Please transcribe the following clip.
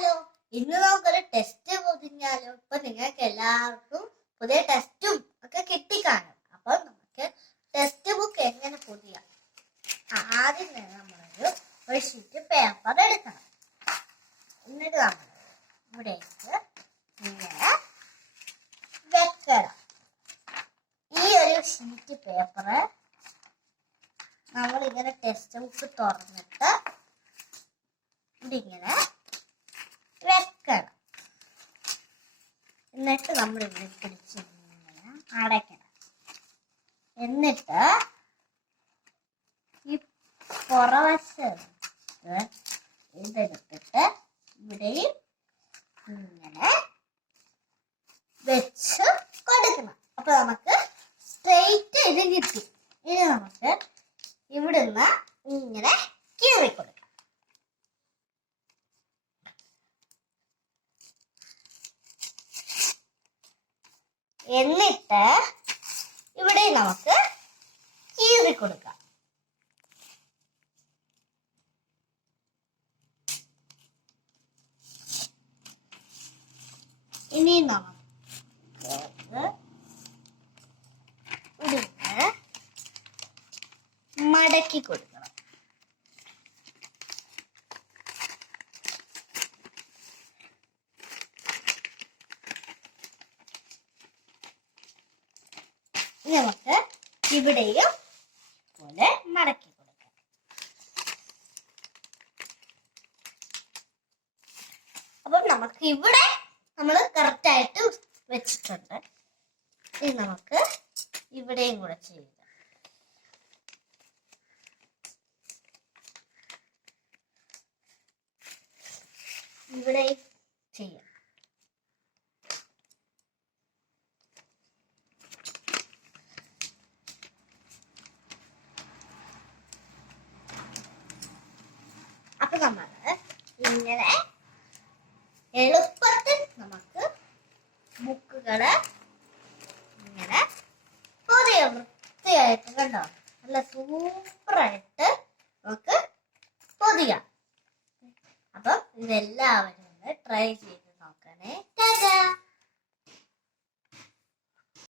ആയാലോ? ഇന്ന് നമുക്കൊരു ടെസ്റ്റ് പൊതിഞ്ഞാലോ? ഇപ്പൊ നിങ്ങൾക്ക് എല്ലാവർക്കും പുതിയ ടെസ്റ്റും ഒക്കെ കിട്ടിക്കാണും. അപ്പൊ നമുക്ക് ടെക്സ്റ്റ് ബുക്ക് എങ്ങനെ പൊതിയാം? ആദ്യം തന്നെ നമ്മളൊരു ഷീറ്റ് പേപ്പർ എടുക്കണം. എന്നിട്ട് നമ്മൾ ഇവിടേക്ക് ഇങ്ങനെ വെക്കണം. ഈ ഒരു ഷീറ്റ് പേപ്പറ് നമ്മളിങ്ങനെ ടെക്സ്റ്റ് ബുക്ക് തുറന്നിട്ട് ഇതിങ്ങനെ വെക്കണം. എന്നിട്ട് നമ്മൾ ഇവിടെ പിടിച്ച് ഇങ്ങനെ അടയ്ക്കണം. എന്നിട്ട് ഈ പുറവശത്ത് ഇതെടുത്തിട്ട് ഇവിടെയും ഇങ്ങനെ വെച്ച് കൊടുക്കണം. അപ്പൊ നമുക്ക് സ്ട്രെയിറ്റ് ഇത് കിട്ടി. ഇനി നമുക്ക് ഇവിടുന്ന് ഇങ്ങനെ കീറി കൊടുക്കാം. എന്നിട്ട് ഇവിടെ നമുക്ക് കീറി കൊടുക്കാം. ഇനി നമുക്ക് ഇവിടുന്ന് മടക്കി കൊടുക്കണം. നമുക്ക് ഇവിടെയും പോലെ മടക്കി കൊടുക്കാം. അപ്പം നമുക്ക് ഇവിടെ നമ്മൾ കറക്റ്റ് ആയിട്ട് വെച്ചിട്ടുണ്ട്. ഇനി നമുക്ക് ഇവിടെയും കൂടെ ചെയ്യാം. ഇവിടെയും ചെയ്യാം. അപ്പൊ നമ്മള് ഇങ്ങനെ എളുപ്പത്തിൽ നമുക്ക് ബുക്കുകള് ഇങ്ങനെ പുതിയ വൃത്തിയായിട്ട് കണ്ടോ, നല്ല സൂപ്പറായിട്ട് നമുക്ക് പൊതിയാം. അപ്പം ഇതെല്ലാവരും ഒന്ന് ട്രൈ ചെയ്യും.